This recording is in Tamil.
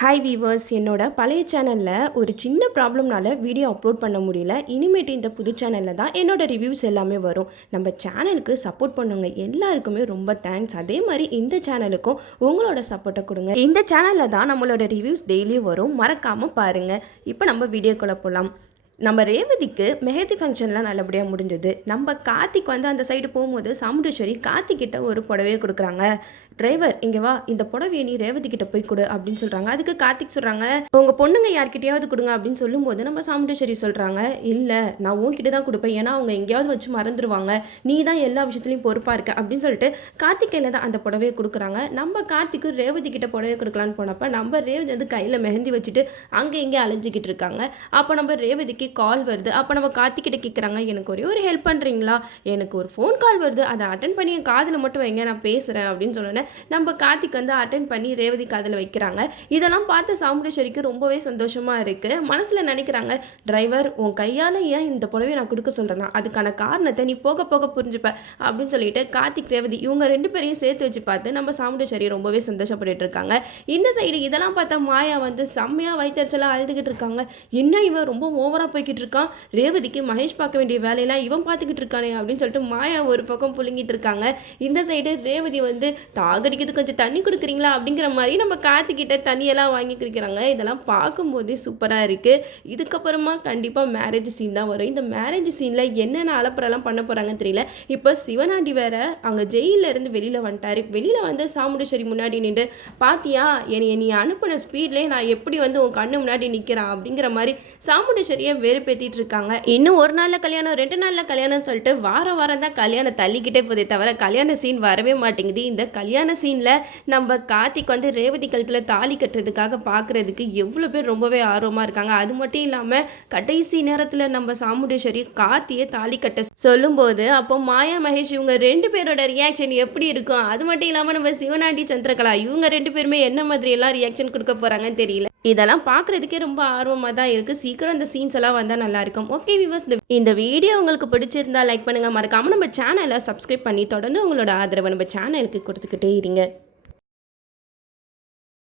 ஹாய் வீவர்ஸ், என்னோட பழைய சேனலில் ஒரு சின்ன ப்ராப்ளம்னால வீடியோ அப்லோட் பண்ண முடியல. இனிமேட்டு இந்த புது சேனலில் தான் என்னோட ரிவ்யூஸ் எல்லாமே வரும். நம்ம சேனலுக்கு சப்போர்ட் பண்ணுங்க எல்லாருக்குமே ரொம்ப தேங்க்ஸ். அதே மாதிரி இந்த சேனலுக்கும் உங்களோட சப்போர்ட்டை கொடுங்க. இந்த சேனலில் தான் நம்மளோட ரிவ்யூஸ் டெய்லியும் வரும், மறக்காமல் பாருங்கள். இப்போ நம்ம வீடியோக்குள்ளே போகலாம். நம்ம ரேவதிக்கு மெஹந்தி ஃபங்க்ஷன்லாம் நல்லபடியாக முடிஞ்சது. நம்ம கார்த்திக் வந்து அந்த சைடு போகும்போது சாமுண்டேஸ்வரி கார்த்திக்கிட்ட ஒரு புடவையை கொடுக்குறாங்க. டிரைவர் இங்கே வா, இந்த புடவையை நீ ரேவதி கிட்ட போய் கொடு அப்படின்னு சொல்கிறாங்க. அதுக்கு கார்த்திக் சொல்கிறாங்க, உங்கள் பொண்ணுங்க யார்கிட்டயாவது கொடுங்க அப்படின்னு சொல்லும்போது நம்ம சாமுண்டேஸ்வரி சொல்கிறாங்க, இல்லை நான் உன்கிட்ட தான் கொடுப்பேன், ஏன்னா அவங்க எங்கேயாவது வச்சு மறந்துடுவாங்க, நீ தான் எல்லா விஷயத்துலையும் பொறுப்பாக இருக்க அப்படின்னு சொல்லிட்டு கார்த்திக் கையில் தான் அந்த புடவையை கொடுக்குறாங்க. நம்ம கார்த்திக்கு ரேவதி கிட்ட புடவையை கொடுக்கலான்னு போனப்போ நம்ம ரேவதி வந்து கையில் மெஹந்தி வச்சுட்டு அங்கே இங்கே அலைஞ்சிக்கிட்டு இருக்காங்க. அப்போ நம்ம ரேவதிக்கு கால் வருது. அப்போ நம்ம கார்த்திக்கிட்ட கேட்குறாங்க, எனக்கு ஒரே ஒரு ஹெல்ப் பண்ணுறீங்களா, எனக்கு ஒரு ஃபோன் கால் வருது, அதை அட்டன் பண்ணி என் காதில் மட்டும் வைங்க, நான் பேசுகிறேன் அப்படின்னு சொன்னோன்னே நம்ம கார்த்திக் வந்து அட்டன் பண்ணி ரேவதி காதில் வைக்கிறாங்க. இதெல்லாம் பார்த்து சாமுண்டேஸ்வரிக்கு ரொம்பவே சந்தோஷமாக இருக்குது. மனசில் நினைக்கிறாங்க, டிரைவர் உன் கையால் ஏன் இந்த புடவையை நான் கொடுக்க சொல்கிறேன்னா அதுக்கான காரணத்தை நீ போக போக புரிஞ்சுப்ப அப்படின்னு சொல்லிட்டு கார்த்திக் ரேவதி இவங்க ரெண்டு பேரையும் சேர்த்து வச்சு பார்த்து நம்ம சாமுண்டேஸ்வரி ரொம்பவே சந்தோஷப்பட்டு இருக்காங்க. இந்த சைடு இதெல்லாம் பார்த்தா மாயா வந்து செம்மையாக வயிற்றுச்சலாக அழுதுகிட்டு இருக்காங்க. என்ன இவன் ரொம்ப ஓவராக போய்கிட்டு இருக்கான், ரேவதிக்கு மகேஷ் பார்க்க வேண்டிய வேலையெல்லாம் இவன் பார்த்துக்கிட்டு இருக்கானே அப்படின்னு சொல்லிட்டு மாயா ஒரு பக்கம் புழுங்கிட்டு இருக்காங்க. இந்த சைடு ரேவதி வந்து தாகடிக்கிறது கொஞ்சம் தண்ணி கொடுக்குறீங்களா அப்படிங்கிற மாதிரி நம்ம கார்த்திக்கிட்ட தண்ணியெல்லாம் வாங்கி குடிக்கிறாங்க. இதெல்லாம் பார்க்கும்போதே சூப்பராக இருக்குது. இதுக்கப்புறமா கண்டிப்பாக மேரேஜ் சீன் தான் வரும். இந்த மேரேஜ் சீனில் என்னென்ன அலப்பறெல்லாம் பண்ண போகிறாங்கன்னு தெரியல. இப்போ சிவனாண்டி வேற அங்கே ஜெயிலில் இருந்து வெளியில் வந்துட்டார். வெளியில் வந்து சாமுண்டேஸ்வரி முன்னாடி நின்று, பாத்தியா என்னை நீ அனுப்பின ஸ்பீட்லேயே நான் எப்படி வந்து உன் கண்ணு முன்னாடி நிற்கிறேன் அப்படிங்கிற மாதிரி சாமுண்டேஸ்வரியை வெறுப்பேற்றிட்டு இருக்காங்க. இன்னும் ஒரு நாளில் கல்யாணம், 2 நாளில் கல்யாணம் சொல்லிட்டு வாரம் வாரம் தான் கல்யாணம் தள்ளிக்கிட்டே போதே தவிர கல்யாண சீன் வரவே மாட்டேங்குது. இந்த கல்யாண சீனில் நம்ம கார்த்திக் வந்து ரேவதி கழுத்தில் தாலி கட்டுறதுக்காக பார்க்குறதுக்கு எவ்வளோ பேர் ரொம்பவே ஆர்வமாக இருக்காங்க. அது மட்டும் இல்லாமல் கடைசி நேரத்தில் நம்ம சாமுண்டேஸ்வரி கார்த்தியை தாலி கட்ட சொல்லும்போது அப்போ மாயா மகேஷ் இவங்க 2 பேரோட ரியாக்ஷன் எப்படி இருக்கும், அது மட்டும் இல்லாமல் நம்ம சிவனாண்டி சந்திரகலா இவங்க 2 பேருமே என்ன மாதிரி எல்லாம் ரியாக்ஷன் கொடுக்க போகிறாங்கன்னு தெரியல. இதெல்லாம் பார்க்குறதுக்கே ரொம்ப ஆர்வமாக தான் இருக்குது. சீக்கிரம் இந்த சீன்ஸ் எல்லாம் வந்தால் நல்லாயிருக்கும். ஓகே வியூவர்ஸ், இந்த வீடியோ உங்களுக்கு பிடிச்சிருந்தா லைக் பண்ணுங்கள், மறக்காமல் நம்ம சேனலை சப்ஸ்கிரைப் பண்ணி தொடர்ந்து உங்களோட ஆதரவை நம்ம சேனலுக்கு கொடுத்துக்கிட்டே இருங்க.